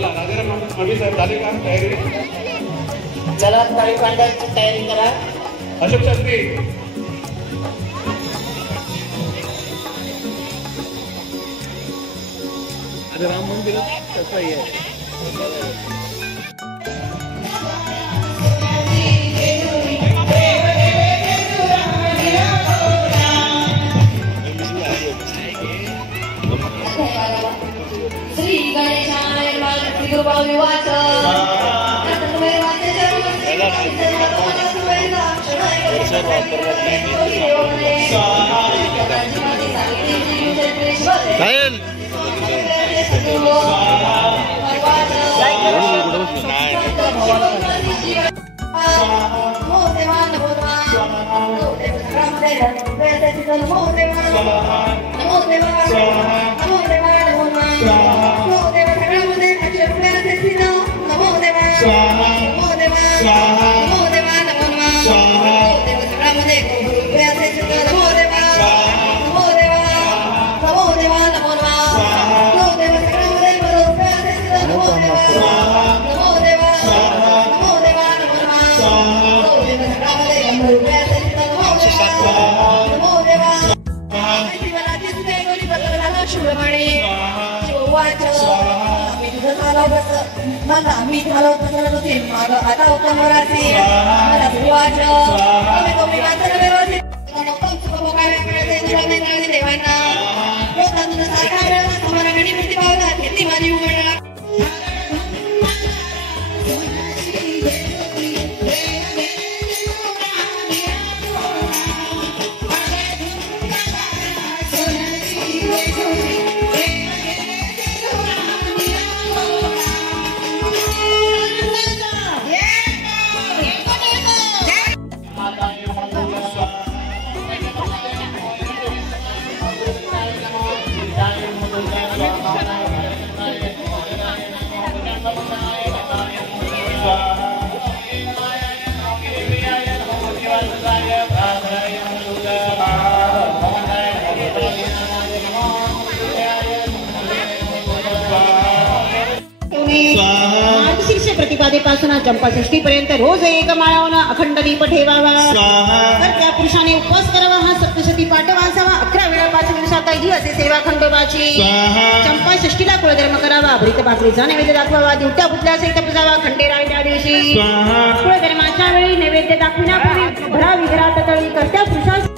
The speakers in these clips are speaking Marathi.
चला राजाराम मांडवी साहेब झाले का तयारी? चला ताळी पांढऱ्याची तयारी करा. अशोक शास्त्री राम मंदिर कसं आहे? श्री गणेशाय नमः. श्री गुरुबाई वाचा मला मी घालवत होते माग आता होता मराठी मला सुवाच कमी कमी वाचन व्यवस्थित देवांना सारखा वेळ समानाकडे प्रतिभावला घेतली माझी उघडला. प्रतिपादेपासून चंपाषष्ठी पर्यंत रोज एक माळावून अखंड दीप ठेवावा. तर त्या पुरुषाने उपवास करावा. हा सप्तशती पाठ वाचावा. 11 वेळा 5 दिवसात असे सेवा खंडोबाची. चंपाषष्ठीला कुळधर्म करावा. भरीत भाकरीचा नैवेद्य दाखवावा. दिवट्या पुतल्या सहित पूजावा खंडेराय त्या दिवशी. कुळधर्माच्या वेळी नैवेद्य दाखविण्यापूर्वी भरा विघरात तळी करत्या पुरुषास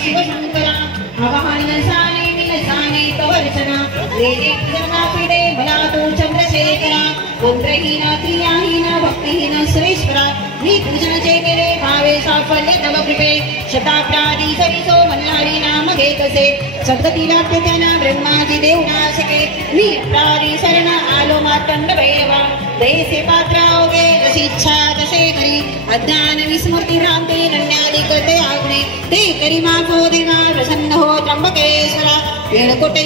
शिवशंकरा आवाहनसाने विनसाने तवर्चना वेदे जनापिडे मला तू चंद्रशेखरा. पुत्रहीन क्रियाहीन भक्तिहीन सुरेश्वरा. मी पूजनचे केले भावे साफल्य तव कृपे. शताब्दादी सविसो मल्हारी नाम घेतसे. सद्गतीला त्यांना ब्रह्माजी देवनाशके. मी प्रारी शरण आलो मातंड भैरवा. देसे पात्राओगे जशीच्छा तसे करी. अज्ञान विस्मृती भ्रांती नन्यादिक ते आग्ने. ते करी माफो देवा प्रसन्न हो त्र्यंबकेश्वरा. येळकोट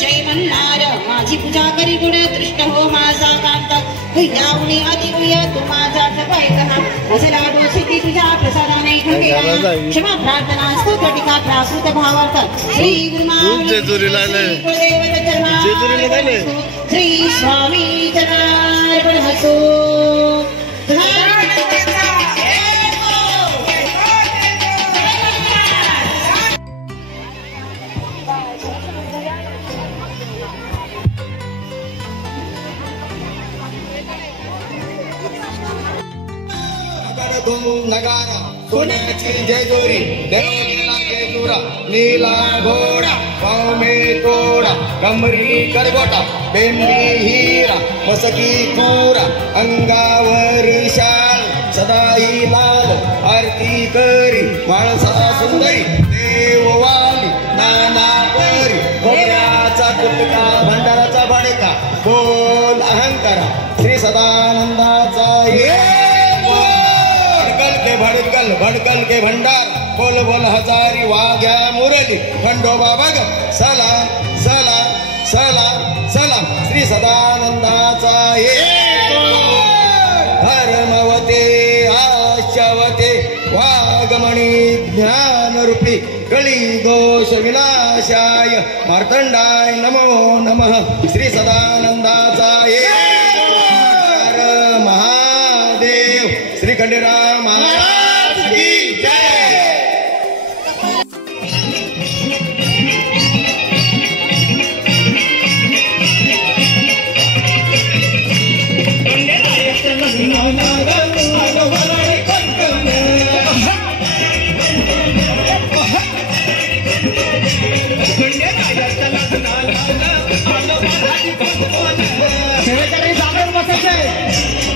जय मल्हार. माझी पूजा करी गुण दृष्ट हो माझा कांत. याउनी अधिप्रिय तू माझा सफाय कहा. असला दोषिती तुझ्या प्रसादाने खंडेना. क्षमा प्रार्थना स्तोत्र टीका प्राकृत भावार्थ. श्री गुरुमाऊली श्री स्वामी चरणार्पण हसो. नगारा सोन्याची जेजुरी. देवला जेजुरा नीला घोडा पावमे तोडा. कमरी करगोटा बेंबी हिरा मसकी कुरा. अंगावर शाल सदाई लाल आरती करी. माळसा सुंदरी देववाली नाना परी. भोग्याचा कुटका भंडाराचा बडका बोल अहंकारा. श्री सदानंदाचा भड़कल के भंडार बोल बोल हजारी वाघ्या मुरली खंडोबा बघ सलाम सलाम सलाम सलाम श्री सदानंदाचा धर्मवते आशवते वागमणी ज्ञानरूपी कळी दोष विनाशाय मार्तंडाय नमो नमः श्री सदानंदाचा महादेव श्री खंडेराव महाराज की जय.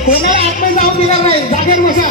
कोणाला आत्मा जाऊन दिला नाही जागेवर बसा.